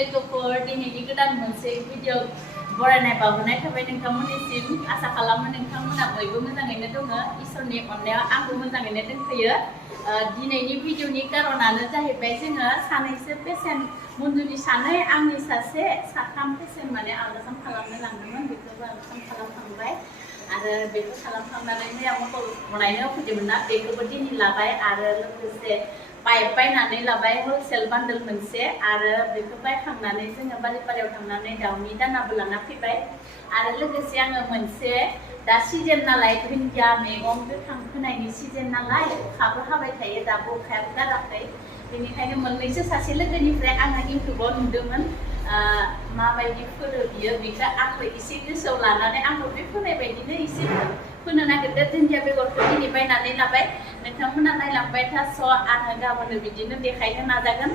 लोगोफोर दिनैनि गोदान मोनसे भिडिअ बरायनाय बावहरनाय थाबाय नोंथांमोननिसिम आसा खालामो नोंथांमोना बयबो मोजाङैनो दङ इसोरनि अननायाव आंबो मोजाङैनो दंथ'यो दिनैनि भिडिअनि कारनानो जाहैबाय जोङो सानैसो पेसेन्ट मन्जुनि सानै आंनि साथाम पेसेन्ट माने आल्ट्रासाउन्ड खालामनो लांदोंमोन बेखौबो आल्ट्रासाउन्ड खालामखांबाय आरो बेखौ खालामखांनानै मैया मटर बनायनो फैदोंमोन ना बेखौबो दिनै लाबाय आरो लोगोसे पाइप बायनानै लाबाय हलसेल बान्डल मोनसे आरो बेखौ बायखांनानै जोङो बालिपारायाव थांनानै दाउनि दानाबो लाना फैबाय आरो लोगोसे आङो मोनसे दा सिजन नालाय दुन्दिया मैगं गोथां फोनायनि सिजन नालाय अखाबो हाबाय थायो दाबो अखायाबो गाराखै बेनिखायनो मोननैसो सासे लोगोनिफ्राय आङो इउटुबाव नुदोंमोन माबायदि फोनो बियो बेखौ आंबो एसे गोसोआव लानानै आंबो बे फोनाय बायदिनो एसे फोनो नागिरदों दुन्दिया बेगरखौ दिनै बायनानै लाबाय नोंथांमोना नायलांबाय था स' आङो गाबोन बिदिनो देखायनो नाजागोन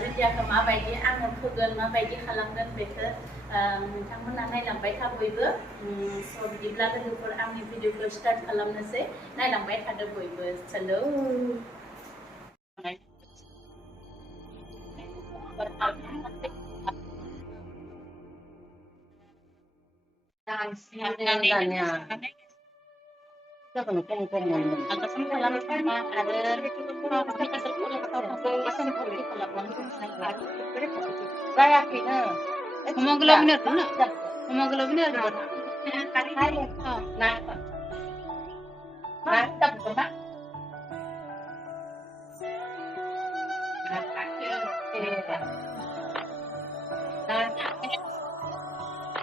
दुन्दियाखौ माबायदि आङो फोगोन माबायदि खालामगोन बेखौ नोंथांमोना नायलांबाय था बयबो स' बिदिब्ला लोगोफोर आंनि भिडिअखौ स्टार्ट खालामनोसै नायलांबाय थादो बयबो चलो Hemoglobin itu na? Hemoglobin itu berapa?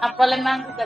Apa lemang juga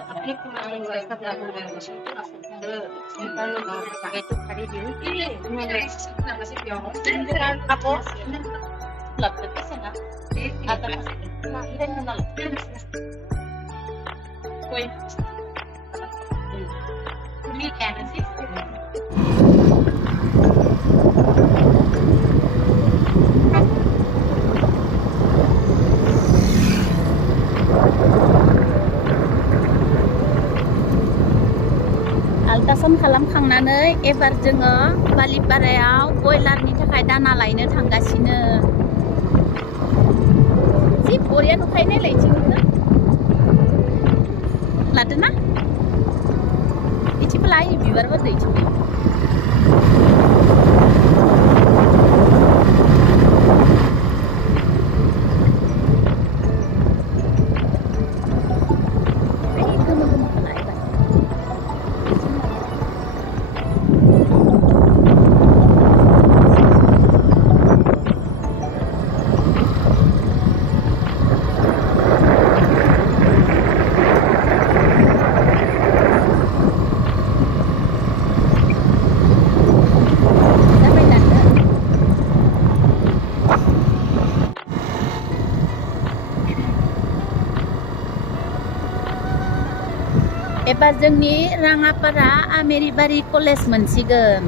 ultrasound खालामखांनानै एबार जोङो बालिपारायाव बयलारनि थाखाय दाना लायनो थांगासिनो जि बरिया नुखायो नायलाय इथिंनो लादोना इथिंबो लायो बिबार बारदो इथिंबो एबार जोंनि राङापारा आमेरिबारि कलेज मोनसिगोन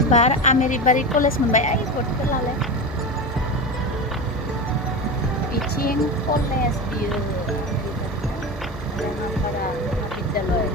एबार आमेरिबारि कलेज मोनबाय आइ गथ'खौ लालाय बिथिं कलेज बियो राङापारा महाबिद्यालय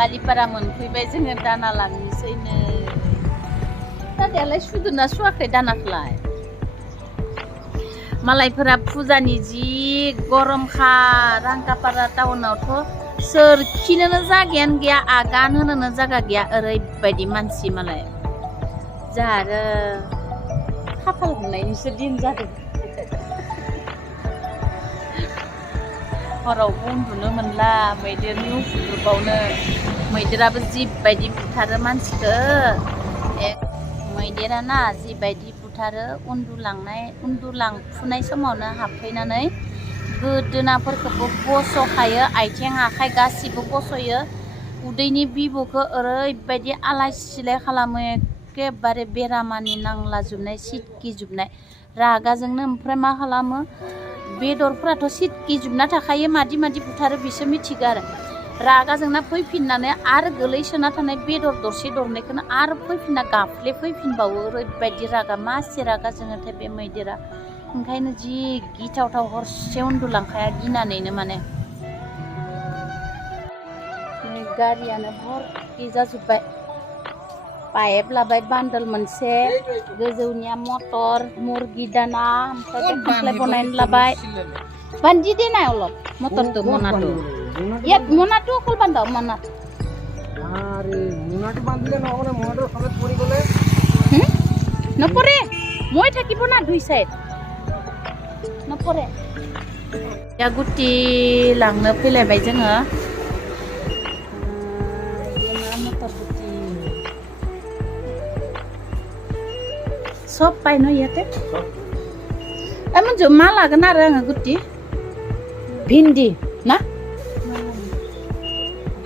बालिपारा मोनफैबाय जोङो दाना लांनोसैनो दादायालाय सुदोंना सुवाखै दानाखौलाय मालायफोरा फुजानि जि गरमखा रांगापारा टाउनावथ' सोरखिनोनो जागायानो गैया आगान होनोनो जागा गैया ओरैबायदि मानसि मालाय जोंहा आरो खाफाल हमनायनिसो दिन जादों हरावबो उन्दुनो मोनला मैदेरनि उफुद्रुबावनो मैदेराबो जिबायदि बुथारो मानसिखौ मैदेरा ना जिबायदि बुथारो उन्दुलांफुनाय समावनो हाबफैनानै गोदोनाफोरखौबो बस'खायो आथिं आखाइ गासिबो बस'यो उदैनि बिबुखौ ओरैबायदि आलाय सिलाय खालामो एखेबारे बेरामानि नांलाजोबनाय सिटकिजोबनाय रागाजोंनो ओमफ्राय मा खालामो बेदरफ्राथ' सिटकिजोबना थाखायो मादि मादि बुथारो बिसो मिथिगौ आरो रागाजोंना फैफिननानै आरो गोलैसोना थानाय बेदर दरसे दरनैखौनो आरो फैफिनना गाफ्ले फैफिनबावो ओरैबायदि रागा मासे रागा जोङोथाय बे मैदेरा ओंखायनो जि गिथावथाव हरसे उन्दुलांखाया गिनानैनो माने गारियानो भर्ति जाजोब्बाय पाइप लाबाय बान्दोल मोनसे गोजौनिया मटर मुर्गि दाना ओमफ्राय खामफ्लाय बनायनो लाबाय बान्दि देनाय अलप मटरটো मनाটো ইয়াত মনাটো অকল বান্ধাও মনাটো আরে মোনাটো বান্ধিলে নহ'লে মোনাটো সমেত পৰি গ'লে নপৰে মই থাকিব না দুই সাইড নপৰে या गुटी लांनो फैलायबाय जोङो मटर गुटी सब बायनो याते मोनजो मा लागोन आरो आङो गुटी भिन्दी ना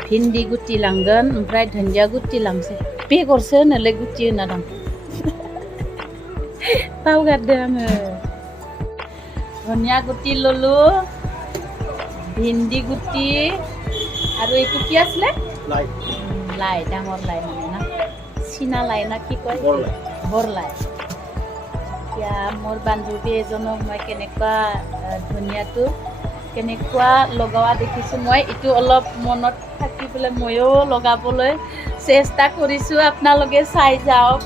भिन्दी गुटी लांगोन ओमफ्राय धुन्दिया गुटी लांसै बेगरसो होनोलै गुटी होना दं बावगारदों आङो धनिया गुटी ललो भिन्दी गुटी আৰু এইটো কি আছিলে লাই লাই ডাঙৰ লাই মানে না চিনা লাই না কি কয় বৰ লাই এতিয়া মোৰ বান্ধৱী এজনক মই কেনেকুৱা ধনিয়াটো কেনেকুৱা লগাৱা দেখিছোঁ মই এইটো অলপ মনত থাকি পেলাই ময়ো লগাবলৈ চেষ্টা কৰিছোঁ আপোনালোকে চাই যাওক